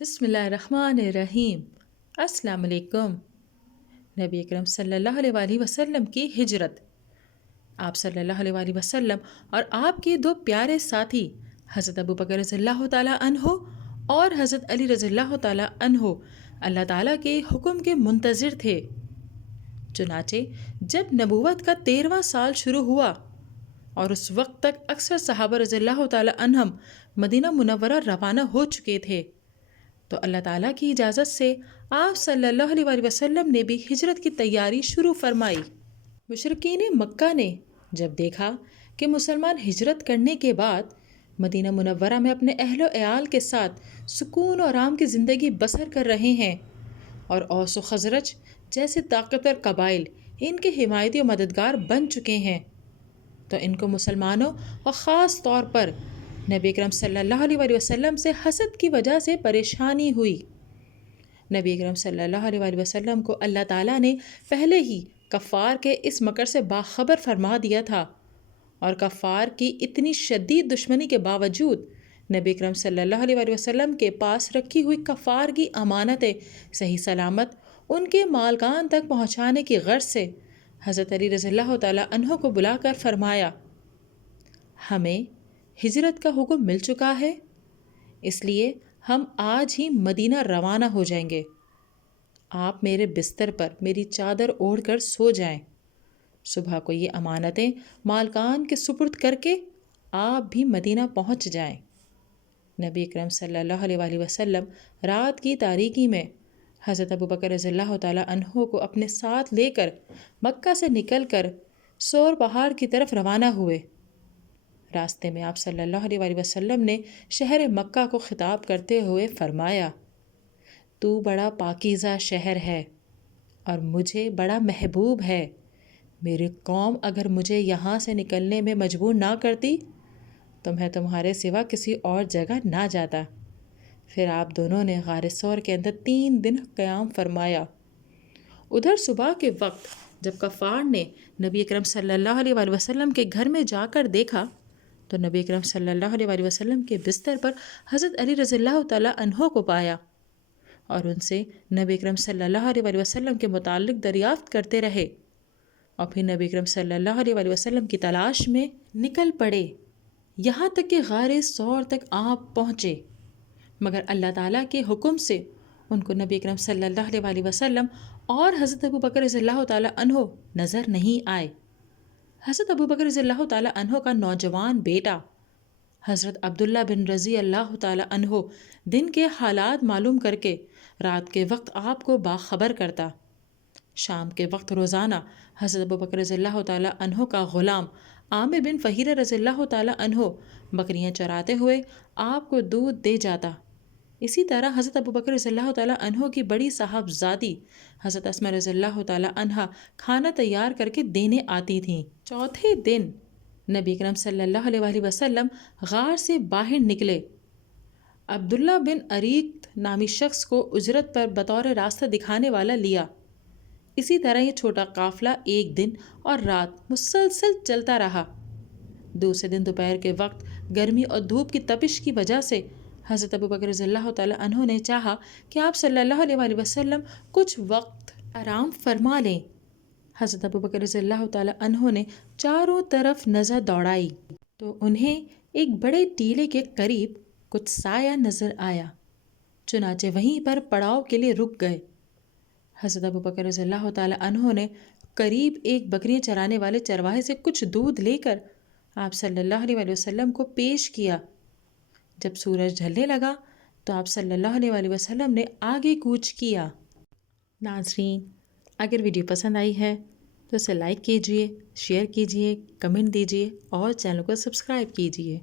بسم اللہ الرحمن الرحیم۔ السلام علیکم۔ نبی اکرم صلی اللہ علیہ وآلہ وسلم کی ہجرت۔ آپ صلی اللہ علیہ وآلہ وسلم اور آپ کے دو پیارے ساتھی حضرت ابوبکر رضی اللہ تعالیٰ عنہ اور حضرت علی رضی اللہ تعالیٰ عنہ اللہ تعالیٰ کے حکم کے منتظر تھے۔ چنانچہ جب نبوت کا 13واں سال شروع ہوا اور اس وقت تک اکثر صحابہ رضی اللہ تعالیٰ عنہم مدینہ منورہ روانہ ہو چکے تھے، تو اللہ تعالیٰ کی اجازت سے آپ صلی اللہ علیہ وآلہ وسلم نے بھی ہجرت کی تیاری شروع فرمائی۔ مشرکین مکہ نے جب دیکھا کہ مسلمان ہجرت کرنے کے بعد مدینہ منورہ میں اپنے اہل و عیال کے ساتھ سکون و آرام کی زندگی بسر کر رہے ہیں اور اوس و خزرج جیسے طاقتور قبائل ان کے حمایتی و مددگار بن چکے ہیں، تو ان کو مسلمانوں اور خاص طور پر نبی اکرم صلی اللہ علیہ وآلہ وسلم سے حسد کی وجہ سے پریشانی ہوئی۔ نبی اکرم صلی اللہ علیہ وآلہ وسلم کو اللہ تعالیٰ نے پہلے ہی کفار کے اس مکر سے باخبر فرما دیا تھا، اور کفار کی اتنی شدید دشمنی کے باوجود نبی اکرم صلی اللہ علیہ وآلہ وسلم کے پاس رکھی ہوئی کفار کی امانتیں صحیح سلامت ان کے مالکان تک پہنچانے کی غرض سے حضرت علی رضی اللہ تعالیٰ عنہ کو بلا کر فرمایا، ہمیں ہجرت کا حکم مل چکا ہے، اس لیے ہم آج ہی مدینہ روانہ ہو جائیں گے۔ آپ میرے بستر پر میری چادر اوڑھ کر سو جائیں، صبح کو یہ امانتیں مالکان کے سپرد کر کے آپ بھی مدینہ پہنچ جائیں۔ نبی اکرم صلی اللہ علیہ وآلہ وسلم رات کی تاریکی میں حضرت ابوبکر رضی اللہ تعالیٰ عنہ کو اپنے ساتھ لے کر مکہ سے نکل کر سور پہاڑ کی طرف روانہ ہوئے۔ راستے میں آپ صلی اللہ علیہ وآلہ وسلم نے شہر مکہ کو خطاب کرتے ہوئے فرمایا، تو بڑا پاکیزہ شہر ہے اور مجھے بڑا محبوب ہے۔ میری قوم اگر مجھے یہاں سے نکلنے میں مجبور نہ کرتی تو میں تمہارے سوا کسی اور جگہ نہ جاتا۔ پھر آپ دونوں نے غار ثور کے اندر 3 دن قیام فرمایا۔ ادھر صبح کے وقت جب کفار نے نبی اکرم صلی اللہ علیہ وآلہ وسلم کے گھر میں جا کر دیکھا تو نبی اکرم صلی اللہ علیہ وآلہ وسلم کے بستر پر حضرت علی رضی اللہ تعالیٰ عنہ کو پایا، اور ان سے نبی اکرم صلی اللہ علیہ وآلہ وسلم کے متعلق دریافت کرتے رہے، اور پھر نبی اکرم صلی اللہ علیہ وآلہ وسلم کی تلاش میں نکل پڑے، یہاں تک کہ غار ثور تک آپ پہنچے، مگر اللہ تعالیٰ کے حکم سے ان کو نبی اکرم صلی اللہ علیہ وآلہ وسلم اور حضرت ابوبکر رضی اللہ تعالیٰ عنہ نظر نہیں آئے۔ حضرت ابوبکر رضی اللہ تعالیٰ عنہ کا نوجوان بیٹا حضرت عبداللہ بن رضی اللہ تعالیٰ عنہ دن کے حالات معلوم کر کے رات کے وقت آپ کو باخبر کرتا۔ شام کے وقت روزانہ حضرت ابوبکر رضی اللہ تعالیٰ عنہ کا غلام عامر بن فہیرہ رضی اللہ تعالیٰ عنہ بکریاں چراتے ہوئے آپ کو دودھ دے جاتا۔ اسی طرح حضرت ابوبکر رضی اللہ تعالیٰ عنہ کی بڑی صاحبزادی حضرت اسماء رضی اللہ تعالیٰ عنہ کھانا تیار کر کے دینے آتی تھیں۔ چوتھے دن نبی اکرم صلی اللہ علیہ وآلہ وسلم غار سے باہر نکلے۔ عبداللہ بن اریقط نامی شخص کو اجرت پر بطور راستہ دکھانے والا لیا۔ اسی طرح یہ چھوٹا قافلہ 1 دن اور رات مسلسل چلتا رہا۔ دوسرے دن دوپہر کے وقت گرمی اور دھوپ کی تپش کی وجہ سے حضرت ابوبکر رضی اللہ تعالیٰ عنہ نے چاہا کہ آپ صلی اللہ علیہ وآلہ وسلم کچھ وقت آرام فرما لیں۔ حضرت ابوبکر رضی اللہ تعالیٰ عنہ نے چاروں طرف نظر دوڑائی تو انہیں ایک بڑے ٹیلے کے قریب کچھ سایہ نظر آیا، چنانچہ وہیں پر پڑاؤ کے لیے رک گئے۔ حضرت ابوبکر رضی اللہ تعالیٰ عنہ نے قریب ایک بکریاں چرانے والے چرواہے سے کچھ دودھ لے کر آپ صلی اللہ علیہ وآلہ وسلم کو پیش کیا۔ جب سورج ڈھلنے لگا تو آپ صلی اللہ علیہ وآلہ وسلم نے آگے کوچ کیا۔ ناظرین، اگر ویڈیو پسند آئی ہے تو اسے لائک کیجئے، شیئر کیجئے، کمنٹ دیجئے اور چینل کو سبسکرائب کیجئے۔